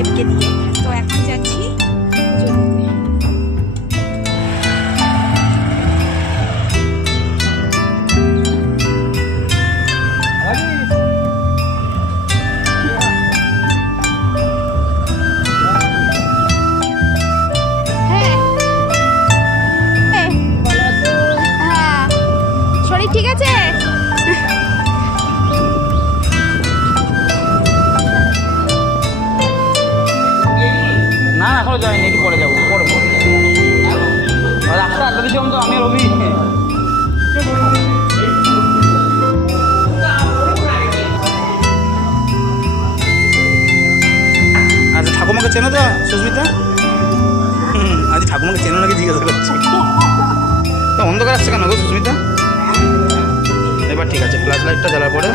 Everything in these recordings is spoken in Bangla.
মহাদেবকে দিয়ে যাইনি একটু পরে যাব, পরে পরে। রাস্তা দিচ্ছিলাম তো, আমি রবি। আচ্ছা ঠাকুমাকে চেনো তো, সুস্মিতা? আজ ঠাকুমাকে চেনো নাকি জিজ্ঞাসা করছি? অন্ধকার আসছে কেন গো, সুস্মিতা? এবার ঠিক আছে ফ্ল্যাশ লাইটটা জ্বালার পরে।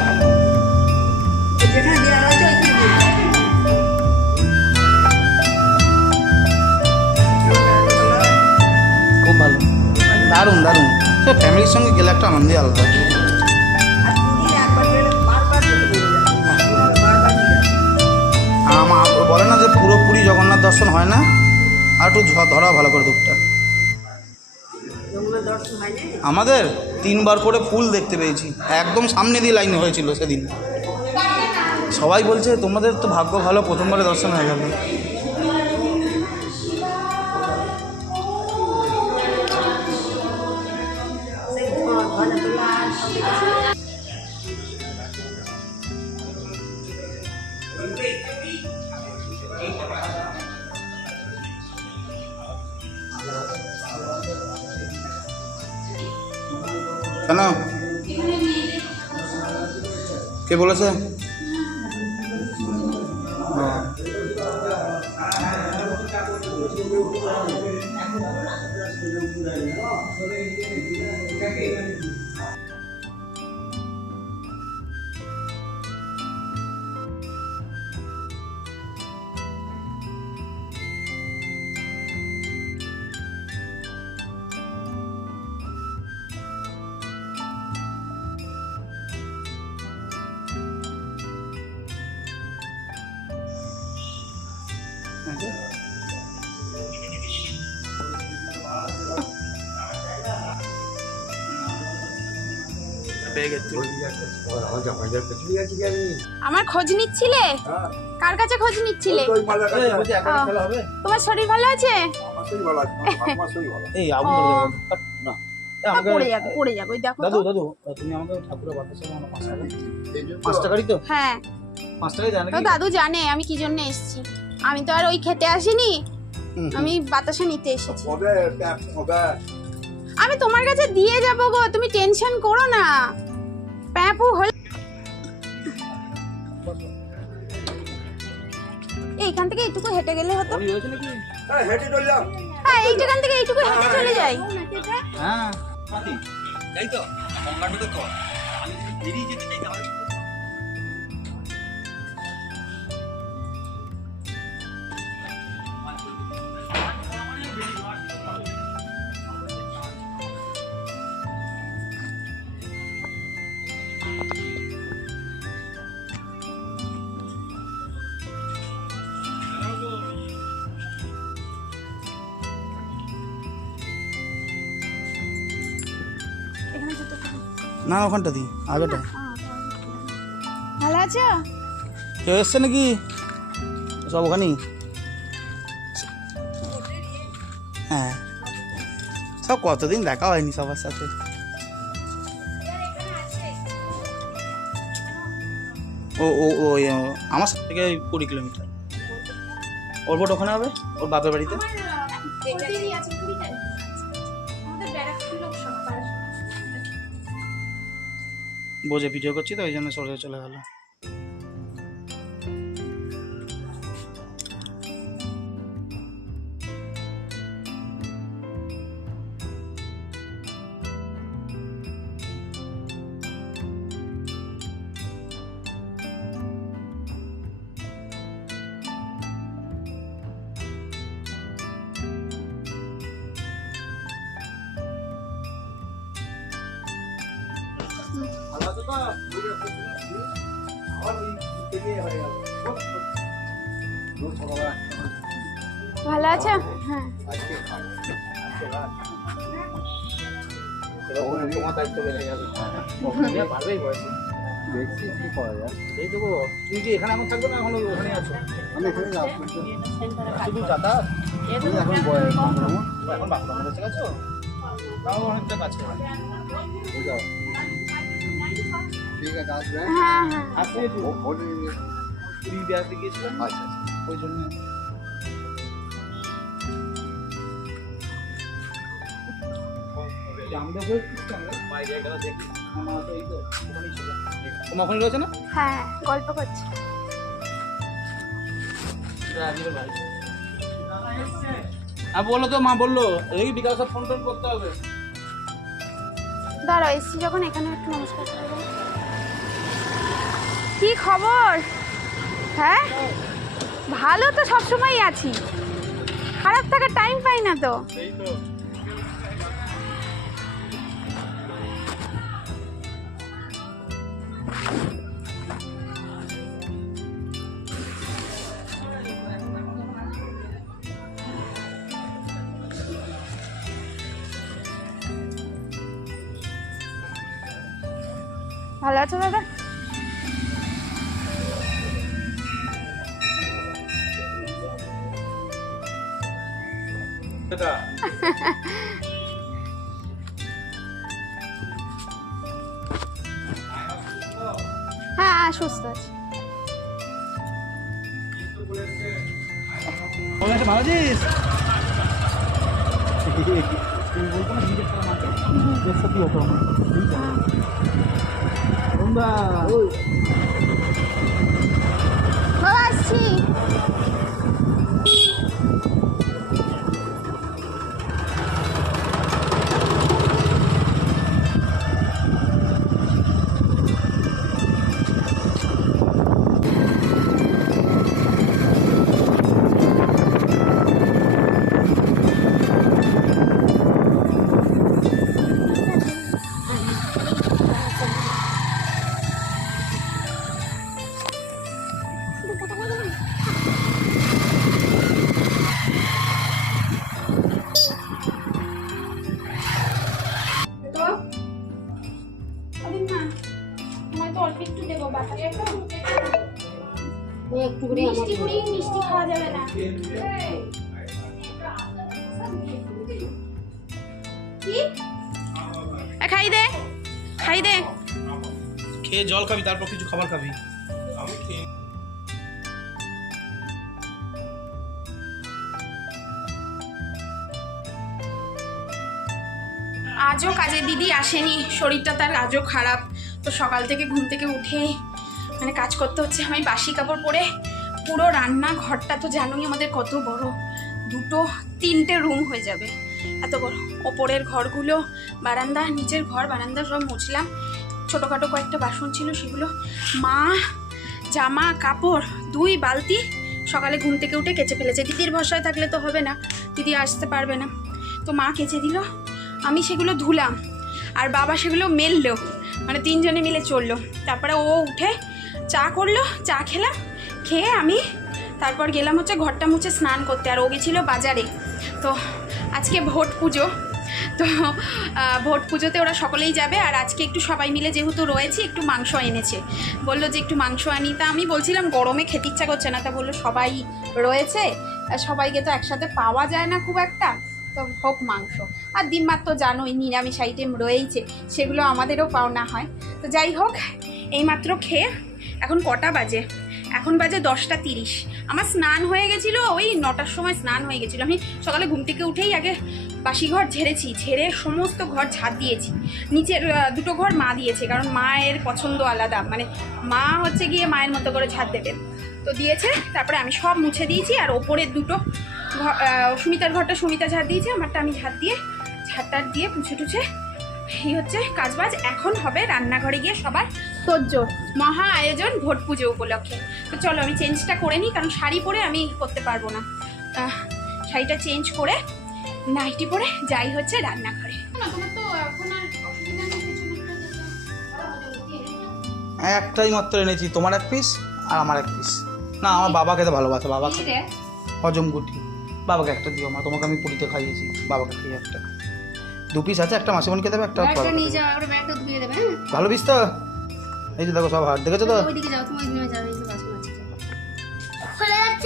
দারুণ দারুণ। তো ফ্যামিলির সঙ্গে গেলে একটা আনন্দই আলাদা। আমার বলে না যে পুরোপুরি জগন্নাথ দর্শন হয় না, আর একটু ধরা ভালো করে দুধটা। আমাদের তিনবার করে ফুল দেখতে পেয়েছি। একদম সামনে দিয়ে লাইন হয়েছিল সেদিন। সবাই বলছে, তোমাদের তো ভাগ্য ভালো, প্রথমবারে দর্শন হয়ে গেল। কে বলেছে ও। পেয়ে গেছি। আমার খোঁজ নিচ্ছিলে? কার কাছে খোঁজ নিচ্ছিলে? তোমার শরীর ভালো আছে? এই আগুন ও। ধরে দেবো। কাট, না। এ, আ, আমাকে পড়ে যাবে পড়ে যাবে ওই দেখো দাদু দাদু তুমি আমাকে ঠাকুরের বাতাসে আমার পাঁচ টাকা পাঁচ টাকারই তো? হ্যাঁ। পাঁচ টাকাই দেয় তো দাদু জানে আমি কি জন্য এসেছি। আমি তো আর ওই খেতে আসিনি। আমি বাতাসা নিতে এসেছি। আমি তোমার কাছে দিয়ে যাব গো তুমি টেনশন করো না। প্যাপু হল এইখান থেকে এইটুকু হেঁটে গেলে হতো। নাকি? হ্যাঁ এইখান থেকে এইটুকু হেঁটে চলে যাই। হ্যাঁ তাই তো গঙ্গাটা তো। কর আমি যদি বেরিয়ে যেতে চাই তাহলে না ওখানটা দিই আগেটা। ভালো আছো? কেউ এসছে নাকি? সব ওখানেই? হ্যাঁ। সব কতদিন দেখা হয়নি সবার সাথে। ও ও ও আমার সাথে থেকে কুড়ি কিলোমিটার। ওর বোট ওখানে হবে? ওর বাপের বাড়িতে? বোঝে ভিডিও করছি তো ওই জন্য সরে চলে গেল। ভালো আছে? হ্যাঁ। দেখছি কি করা এই তো তুমি কি এখানে এখন থাকবে না এখন ওখানে আছো? আমি এখানে শুধু যাতায়াত এখন এখন বাঁকুড়া মোড়ের কাছে আছো? তাও অনেকটা কাছে। হ্যাঁ? হ্যাঁ পুরী বেড়াতে আচ্ছা আচ্ছা। ওই জন্য। তোমার ওখানে রয়েছে না? হ্যাঁ গল্প করছি। হ্যাঁ বলল তো মা বলল এই বিকাল সব ফোন টোন করতে হবে। দাঁড়াও এসছি যখন এখানে একটু নমস্কার। কি খবর? হ্যাঁ? ভালো তো সবসময়ই আছি। খারাপ থাকার টাইম পাই না তো। ভালো আছো দাদা? হ্যাঁ সুস্থ আছি। ভালো আছে ভালো আছিস? তুমি বলব জল খাবি তারপর কিছু খাবার খাবি। আজও কাজে দিদি আসেনি শরীরটা তার আজও খারাপ। তো সকাল থেকে ঘুম থেকে উঠেই মানে কাজ করতে হচ্ছে আমি বাসি কাপড় পরে। পুরো রান্না ঘরটা তো জানোই আমাদের কত বড়। দুটো তিনটে রুম হয়ে যাবে। এত বড়। ওপরের ঘরগুলো বারান্দা নিচের ঘর বারান্দা সব মুছলাম। ছোটোখাটো কয়েকটা বাসন ছিল, সেগুলো মা, জামা, কাপড়, দুই বালতি, সকালে ঘুম থেকে উঠে কেচে ফেলেছে। দিদির ভরসায় থাকলে তো হবে না, দিদি আসতে পারবে না। তো মা কেচে দিল, আমি সেগুলো ধুলাম, আর বাবা সেগুলো মেললো মানে তিনজনে মিলে চলল। তারপরে ও উঠে চা করল, চা খেলাম, খেয়ে আমি তারপর গেলাম হচ্ছে ঘরটা মুছে স্নান করতে, আর ও গেছিল বাজারে। তো আজকে ভোট পুজো তো ভোট পুজোতে ওরা সকলেই যাবে আর আজকে একটু সবাই মিলে যেহেতু রয়েছি, একটু মাংস এনেছে। বলল যে একটু মাংস আনি। তা আমি বলছিলাম, গরমে খেতে ইচ্ছা করছে না। তা বলল, সবাই রয়েছে সবাইকে তো একসাথে পাওয়া যায় না খুব একটা। তো হোক মাংস। আর ডিম্মার তো জানোই, নিরামিষ আইটেম রয়েইছে, সেগুলো আমাদেরও পাওনা হয়। তো যাই হোক, এইমাত্র খেয়ে এখন কটা বাজে? এখন বাজে দশটা তিরিশ। আমার স্নান হয়ে গেছিল, ওই নটার সময় স্নান হয়ে গেছিল। আমি সকালে ঘুম থেকে উঠেই আগে বাসি ঘর ঝেড়েছি, ঝেড়ে সমস্ত ঘর ঝাড় দিয়েছি। নিচের দুটো ঘর মা দিয়েছে, কারণ মায়ের পছন্দ আলাদা। মানে মা হচ্ছে গিয়ে মায়ের মতো করে ঝাড় দেবে। তো দিয়েছে, তারপরে আমি সব মুছে দিয়েছি, আর ওপরের দুটো সুমিতার ঘরটা সুমিতা ঝাড় দিয়েছে, আমারটা আমি ঝাড় দিয়ে ঝাড়টার দিয়ে পুছে টুছে এই হচ্ছে কাজবাজ। এখন হবে রান্নাঘরে গিয়ে সবার তোজ্জোর মহা আয়োজন ভোট পুজো উপলক্ষে। তো চলো আমি চেঞ্জটা করে নিই কারণ শাড়ি পরে আমি করতে পারব না। আহ, শাড়িটা চেঞ্জ করে নাইটি পরে যাই হচ্ছে রান্নাঘরে। না তোমার তো এখন আর অসুবিধা নেই পেছনে একটাই মাত্র এনেছি তোমার এক পিস আর আমার এক পিস না আমার বাবাকে তো ভালোবাসে বাবাকে। হজম গুটি। বাবাকে একটা দিও মা তোমাকে আমি পুরীতে খাইয়েছি বাবাকে খাইয়ে একটা। দু পিস আছে একটা মাসিমণিকে দেবে একটা ব্যাগটা নিয়ে যাও ওটা ব্যাগটা ধুয়ে দেবে হ্যাঁ। ভালো পিস তো? এই যে দেখো সব হাট দেখেছ তো? ওইদিকে যাও তুমি ওইদিকে যাও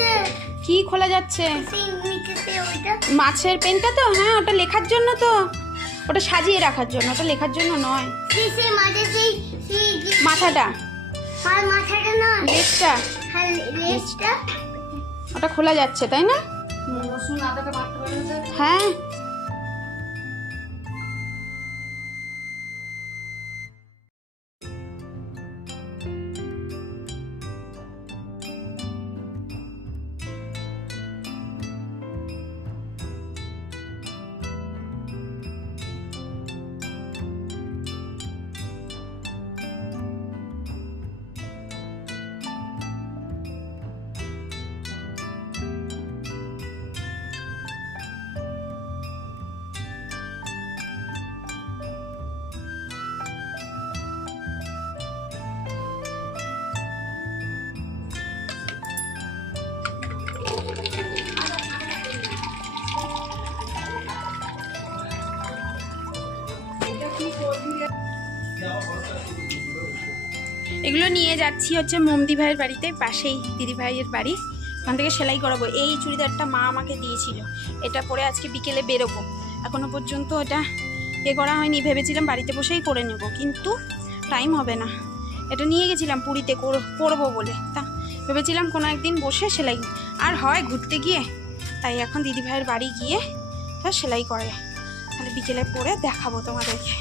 যাচ্ছে। কি খোলা যাচ্ছে? সেই নিচেতে ওইটা। মাছের পেনটা তো? হ্যাঁ ওটা লেখার জন্য তো। ওটা সাজিয়ে রাখার জন্য ওটা লেখার জন্য নয়। মাথাটা। না লেজটা। লেজটা। ওটা খোলা যাচ্ছে তাই না? রসুন আদাটা বাটতে পারবে তো? হ্যাঁ। এগুলো নিয়ে যাচ্ছি হচ্ছে মমদি ভাইয়ের বাড়িতে, পাশেই দিদি ভাইয়ের বাড়ি। ওখান থেকে সেলাই করাবো। এই চুড়িদারটা মা আমাকে দিয়েছিল। এটা পরে আজকে বিকেলে বেরোবো। এখনও পর্যন্ত এটা এ করা হয়নি। ভেবেছিলাম বাড়িতে বসেই করে নেব, কিন্তু টাইম হবে না। এটা নিয়ে গেছিলাম পুরীতে, কর- করব বলে। তা ভেবেছিলাম কোনো একদিন বসে সেলাই, আর হয় ঘুরতে গিয়ে। তাই এখন দিদি ভাইয়ের বাড়ি গিয়ে সেলাই করে। তাহলে বিকেলে পরে দেখাবো তোমাদেরকে।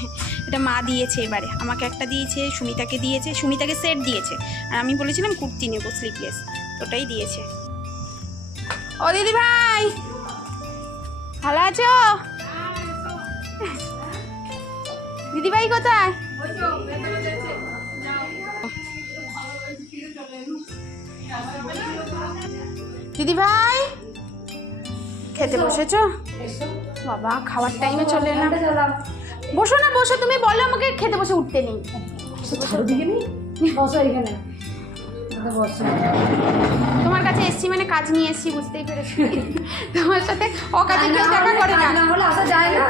এটা মা দিয়েছে এবারে। আমাকে একটা দিয়েছে, সুমিতাকে দিয়েছে, সুমিতাকে সেট দিয়েছে। আর আমি বলেছিলাম কুর্তি নেব স্লিপলেস ওটাই দিয়েছে। ও দিদি ভাই! ভালো আছো? দিদি ভাই কোথায়? দিদি ভাই! খেতে বসেছো? বাবা খাওয়ার টাইমে চলে এলাম। বসো না বসো তুমি বলো আমাকে খেতে বসে উঠতে নেই। বসো এখানে। তোমার কাছে এসছি মানে কাজ নিয়ে এসছি বুঝতেই পেরেছি? তোমার সাথে অকাজে কেউ দেখা করে না। না হলে আসা যায় না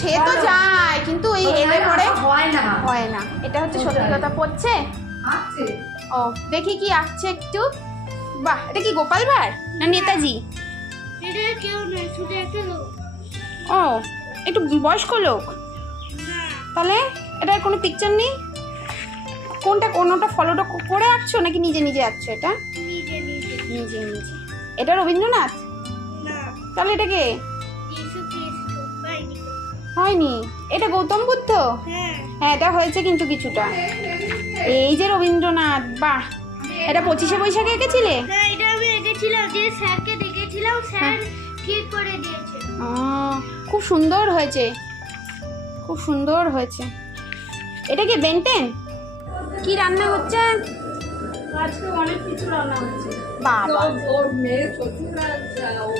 সে তো যায় কিন্তু এই এলে পরে হয় না। হয় না। এটা হচ্ছে সত্যি কথা পড়ছে? ও দেখি কি আসছে একটু। বাহ এটা কি গোপাল ভাঁড় না নেতাজি? এটা কেউ নয় শুধু একটা লোক ও একটু বয়স্ক লোক। তাহলে এটার কোনো পিকচার নেই? কোনটা কোনোটা ফলোটা করে আঁকছো নাকি নিজে নিজে আঁকছো এটা? নিজে নিজে। এটা রবীন্দ্রনাথ? তাহলে এটা কে? হয়নি। এটা গৌতম বুদ্ধ? হ্যাঁ। হ্যাঁ এটা হয়েছে কিন্তু কিছুটা। এই যে রবীন্দ্রনাথ বাহ! এটা পঁচিশে বৈশাখে এঁকেছিলে? হ্যাঁ এটা আমি এঁকেছিলাম। যে স্যারকে দেখেছিলাম স্যার ঠিক করে দিয়েছে? ও, খুব সুন্দর হয়েছে। খুব সুন্দর হয়েছে। এটা কি বেন্টেন? কি রান্না হচ্ছে? আজকে অনেক কিছু রান্না হচ্ছে। বাবা। ওর মেয়ে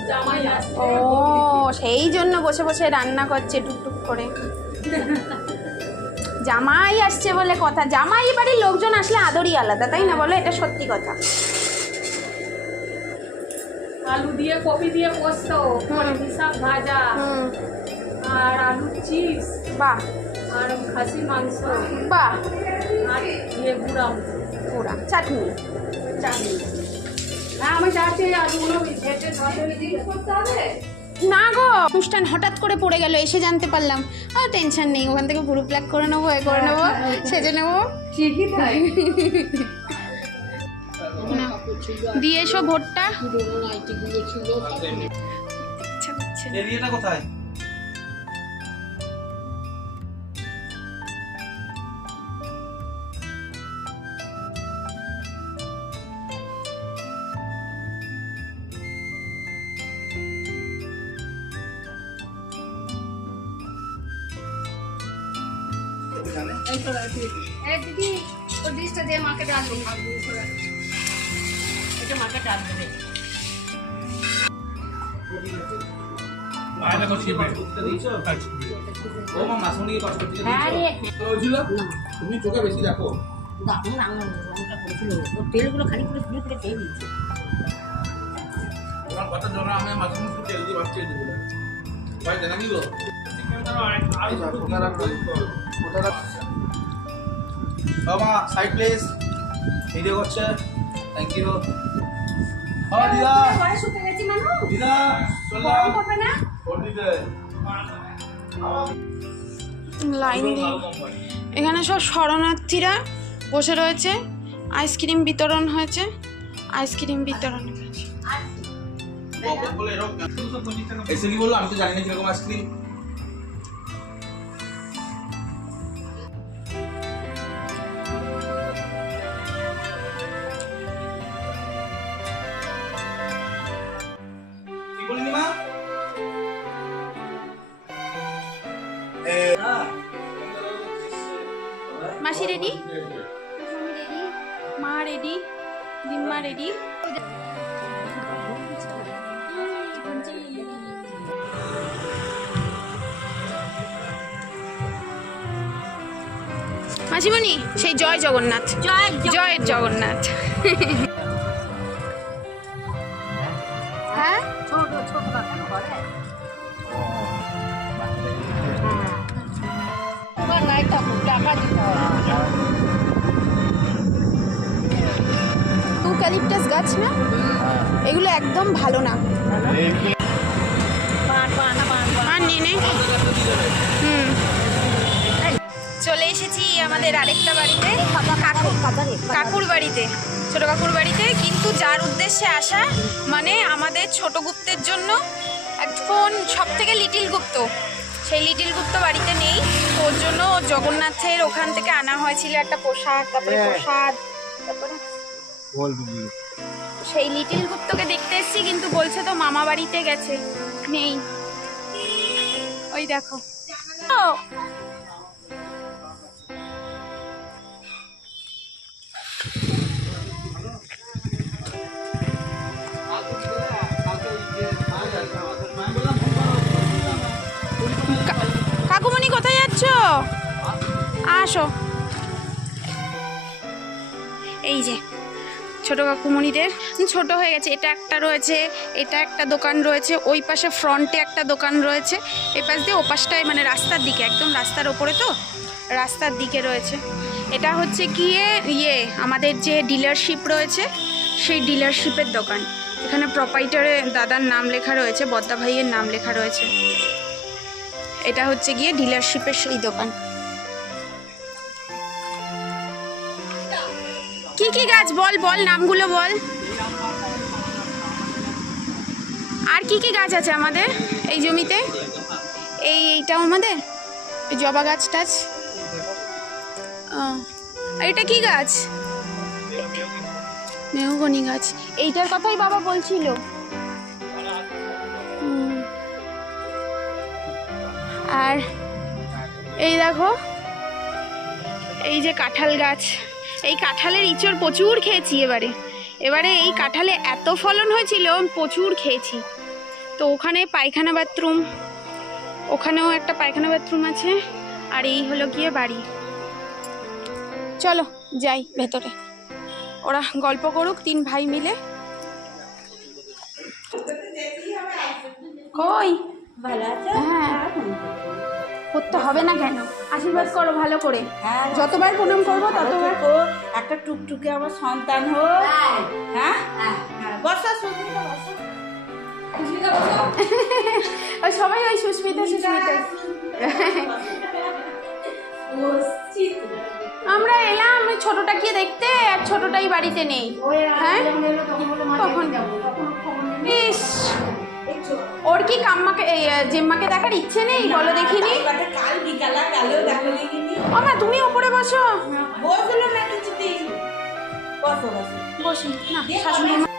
জামাই ও সেই জন্য বসে বসে রান্না করছে টুকটুক করে। জামাই আসছে বলে কথা। জামাই বাড়ির লোকজন আসলে আদরই আলাদা তাই না বলো? এটা সত্যি কথা। আলু দিয়ে কপি দিয়ে পোস্ত শাক ভাজা আর আলু চিপস বাহ। আর খাসির মাংস বাহ। আর লেবুরাম পুরা চাটনি। চাটনি। হ্যাঁ আমি চাচ্ছি আলুগুলো ভেজে করতে হবে? না গো অনুষ্ঠান হঠাৎ করে পড়ে গেল এসে জানতে পারলাম। আর টেনশন নেই ওখান থেকে পুরো প্ল্যাক করে নেব এ করে নেব সেজে নেব। ঠিকই তাই। না। দিয়ে এসো ভোটটা। কোথায়? এই দিদি ওর ডিশটা দিয়ে মাকে ডাল দিই এটা মাকে ডাল দেবে। ও মা মাসুনিকে কষ্ট করতে হ্যাঁ তুমি চোখে বেশি দেখো। দারুণ রান্না রংটা করেছিল। ও তেলগুলো খালি করে ঘুরে ঘুরে খেয়ে দিচ্ছে কথা জন্য আমি তেল দিয়ে দেবো। ভাই জানা বাবা সাইড প্লিজ ভিডিও করছে থ্যাংক ইউ হ্যাঁ ঘরে শুতে গেছি মানুষ দিদা করবে না। লাইন দিয়ে। এখানে সব শরণার্থীরা বসে রয়েছে। আইসক্রিম বিতরণ হয়েছে। আইসক্রিম বিতরণ। হয়েছে এসে কি বলল? আমি তো জানি না কীরকম আইসক্রিম। মা রেডি দিম্মা রেডি মাসিমণি সেই জয় জগন্নাথ। জয় জয় জগন্নাথ। গাছ না? এগুলো একদম ভালো না। আর হুম। চলে এসেছি আমাদের আরেকটা বাড়িতে কাকুর বাড়িতে ছোট কাকুর বাড়িতে। কিন্তু যার উদ্দেশ্যে আসা মানে আমাদের ছোট গুপ্তের জন্য এখন সব থেকে লিটিল গুপ্ত। সেই লিটিল গুপ্ত বাড়িতে নেই। ওর জন্য জগন্নাথের ওখান থেকে আনা হয়েছিল একটা পোশাক তারপরে প্রসাদ তারপরে সেই লিটিল গুপ্তকে দেখতে এসেছি, কিন্তু বলছে তো মামা বাড়িতে গেছে। নেই। ওই দেখো। কাকুমণি, কোথায় যাচ্ছ? আসো। এই যে ছোট কাকুমণিদের। ছোট হয়ে গেছে, এটা একটা রয়েছে, এটা একটা দোকান রয়েছে, ওই পাশে ফ্রন্টে একটা দোকান রয়েছে এই পাশ দিয়ে ও পাশটায় মানে রাস্তার দিকে, একদম রাস্তার ওপরে তো, রাস্তার দিকে রয়েছে। এটা হচ্ছে গিয়ে ইয়ে আমাদের যে ডিলারশিপ রয়েছে, সেই ডিলারশিপের দোকান। এখানে প্রপাইটারে দাদার নাম লেখা রয়েছে, বদ্দা ভাইয়ের নাম লেখা রয়েছে। এটা হচ্ছে গিয়ে ডিলারশিপের সেই দোকান। কি গাছ? বল বল, নামগুলো বল। আর কি কি গাছ আছে আমাদের এই জমিতে? এই এইটাও আমাদের? জবা গাছ টাছ। এটা কি গাছ? মেহগনি গাছ। এইটার কথাই বাবা বলছিল। আর এই দেখো, এই যে কাঁঠাল গাছ। এই কাঁঠালের ইঁচড় প্রচুর খেয়েছি এবারে। এবারে এই কাঁঠালে এত ফলন হয়েছিল প্রচুর খেয়েছি। তো ওখানে পায়খানা বাথরুম ওখানেও একটা পায়খানা বাথরুম আছে আর এই হলো গিয়ে বাড়ি। চলো যাই ভেতরে। ওরা গল্প করুক তিন ভাই মিলে। কই? ভালো আছে হ্যাঁ। করতে হবে না কেন? আশীর্বাদ করো ভালো করে। হ্যাঁ। যতবার প্রণাম করব ততবার তো একটা টুকটুকে আমার সন্তান হোক। হ্যাঁ। হ্যাঁ? বর্ষা সুস্মিতা বর্ষা ওই সবাই ওই সুস্মিতা সুস্মিতা। আমরা এলাম ওই ছোটটাকে দেখতে আর ছোটটাই বাড়িতে নেই। হ্যাঁ? কখন ইস ওর কি কাম্মাকে এই জেম্মাকে দেখার ইচ্ছে নেই? বলো দেখিনি। কাল বিকালে কালেও দেখো দেখিনি ও মা তুমি ওপরে বসো। বসল না বসো বসো। বসি না শাশুড়ি মা-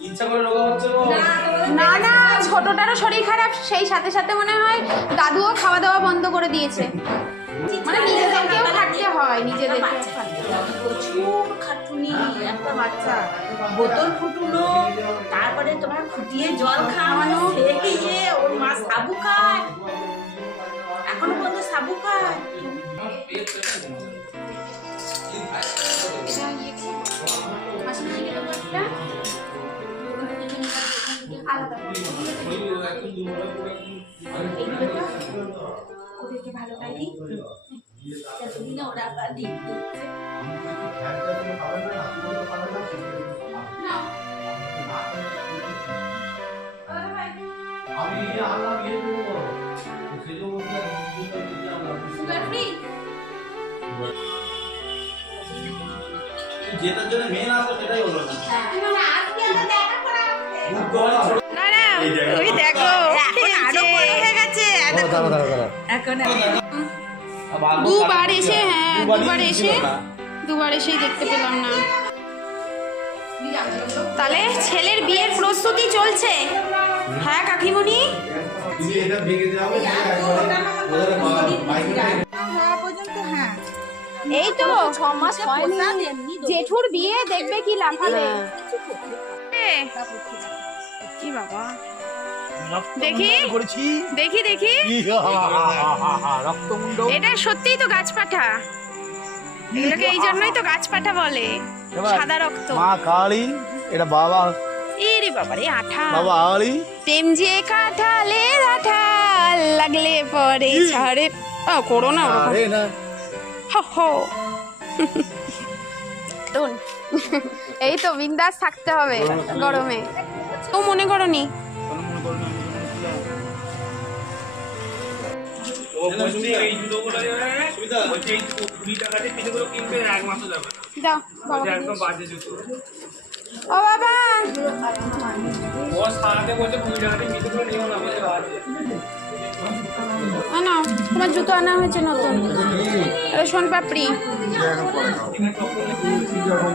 ইচ্ছা করে রোগা হচ্ছে না না ছোটটারও শরীর খারাপ সেই সাথে সাথে মনে হয় দাদুও খাওয়া দাওয়া বন্ধ করে দিয়েছে। মানে নিজেদেরকেও খাটতে হয় থাকতে প্রচুর খাটুনি একটা বাচ্চা। বোতল ফুটুনো তারপরে তোমার ফুটিয়ে জল খাওয়ানো খেয়ে ওর মা সাবু খায়। এখনও পর্যন্ত সাবু খায়। ওদেরকে ভালো লাগে এতদিনে ওরা আবার দিন দিচ্ছে। যেটার জন্য মেন আসলো সেটাই হলো না না না ওই দেখো খেলছে। এখন দুবার এসে হ্যাঁ দুবার এসে দুবার এসেই দেখতে পেলাম না। তাহলে ছেলের বিয়ের প্রস্তুতি চলছে। হ্যাঁ কাকিমণি এই তো ছ মাস হয়নি। জেঠুর বিয়ে দেখবে কি লাফাবে। কি বাবা। দেখি। দেখি দেখি। রক্তমুন্ড এটা সত্যিই তো গাছপাঠা এই জন্যই তো গাছপাঠা বলে সাদা রক্ত। মা কালী এটা বাবা। ইরে বাবা রে আঠা। বাবা আলী। প্রেম যে কাঁঠালের আঠা লাগলে পরে ছাড়ে ও করো না আরে না। হো হো। শোন, এই তো বিন্দাস থাকতে হবে গরমে। ও মনে করনি ও দাও বাবা একদম বাজে জুতো। ও বাবা! ও সারাতে বলছে কুড়ি নিও না বলে আনা তোমার জুতো আনা হয়েছে নতুন। এটা সোন পাপড়ি। যখন